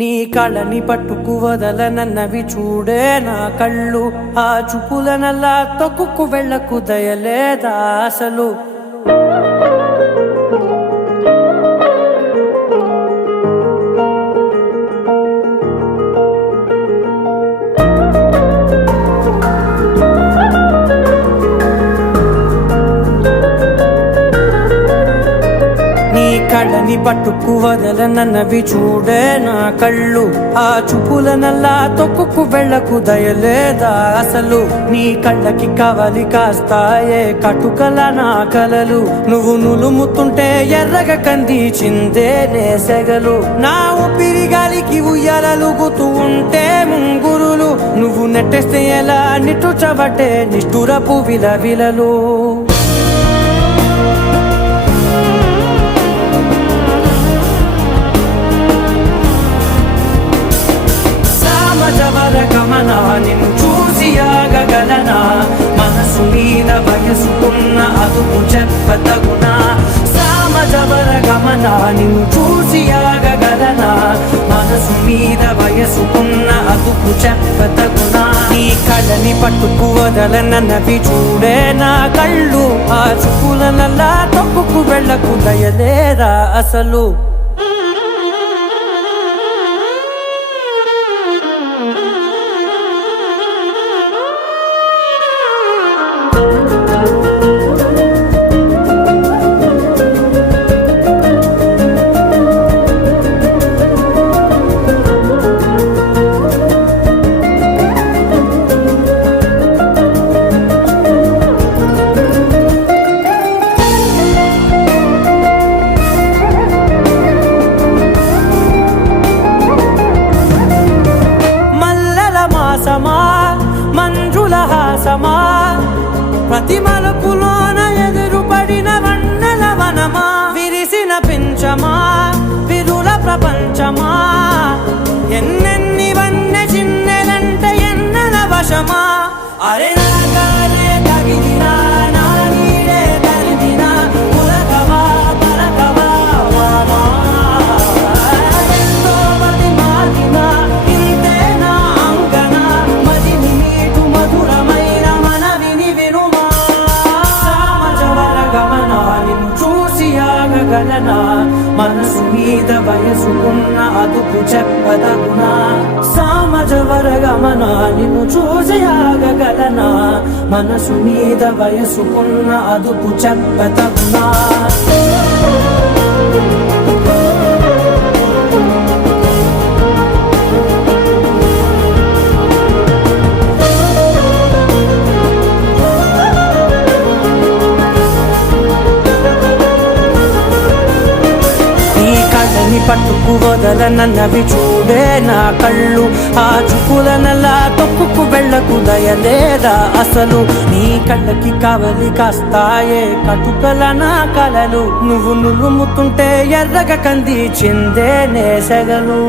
నీ కళ్ళని పట్టుకు వదలనన్నవి చూడే నా కళ్ళు, ఆ చూపులనల్లా తొక్కుకు వెళ్ళకు దయలేదా అసలు. కళ్ళని పట్టుకు వదలనన్నవి చూడే నా కళ్ళు, ఆ చూపులనల్లా తొక్కుకు వెళ్ళకు దయలేదా అసలు. నీ కళ్ళకి కవలి కాస్తాయే కటుకల నా కలలు, నువ్వు నులుముతుంటే ఎర్రగ కందిచిందే నేసెగలు. నా ఊపిరి గాలికి ఉయ్యాలలుగుతూ ఉంటే ముంగురులు, నువ్వు నెట్టేస్తే ఎలా నిట్టుచబట్టే నిష్ఠురపు విలవిలలు. గమనా నిన్ను చూసి ఆగగలనా, మనసు మీద వయసుకున్న అదుపు చెప్పతగునా. సామజవర గమనా నిన్ను చూసి ఆగగలనా, మనసు మీద వయసుకున్న అదుపు చెప్పతగునా. నీ కళ్ళని పట్టుకు వదలనన్నవి చూడే నా కళ్ళు, ఆ చూపులనల్లా తొక్కుకు వెళ్ళకు దయలేదా అసలు. మంజుల హాసమా ప్రతి మలుపులోన ఎదురుపడిన వన్నెల వనమా, విరిసిన పించమా విరుల ప్రపంచమా, ఎన్నెన్ని వన్నె చిన్నెలంటే ఎన్నెల వశమా. అరే నాగానే తగిలినా నా నీడే తరిమినా, పులకవా పలకవా వామా, ఎంతో మది మారినా ఇంతే నా అంగన, మదిని నీటు మధురమైన మనవిని వినుమా. సామజవర గమనా నిన్ను చూసి ఆగగలనా, మనసు మీద వయసుకున్న అదుపు చెప్పదగునా. సామజవర గమనా నిన్ను చూసి ఆగగలనా, మనసు మీద వయసుకున్న అదుపు చెప్పదగునా. పట్టుకు వదలనన్నవి చూడే నా కళ్ళు, ఆ చూపులనల్లా తొక్కుకు వెళ్ళకు దయలేదా అసలు. నీ కళ్ళకి కవలి కాస్తాయే కటుకల నా కలలు, నువ్వు నులుముతుంటే ఎర్రగ కందిచిందే నేసెగలు.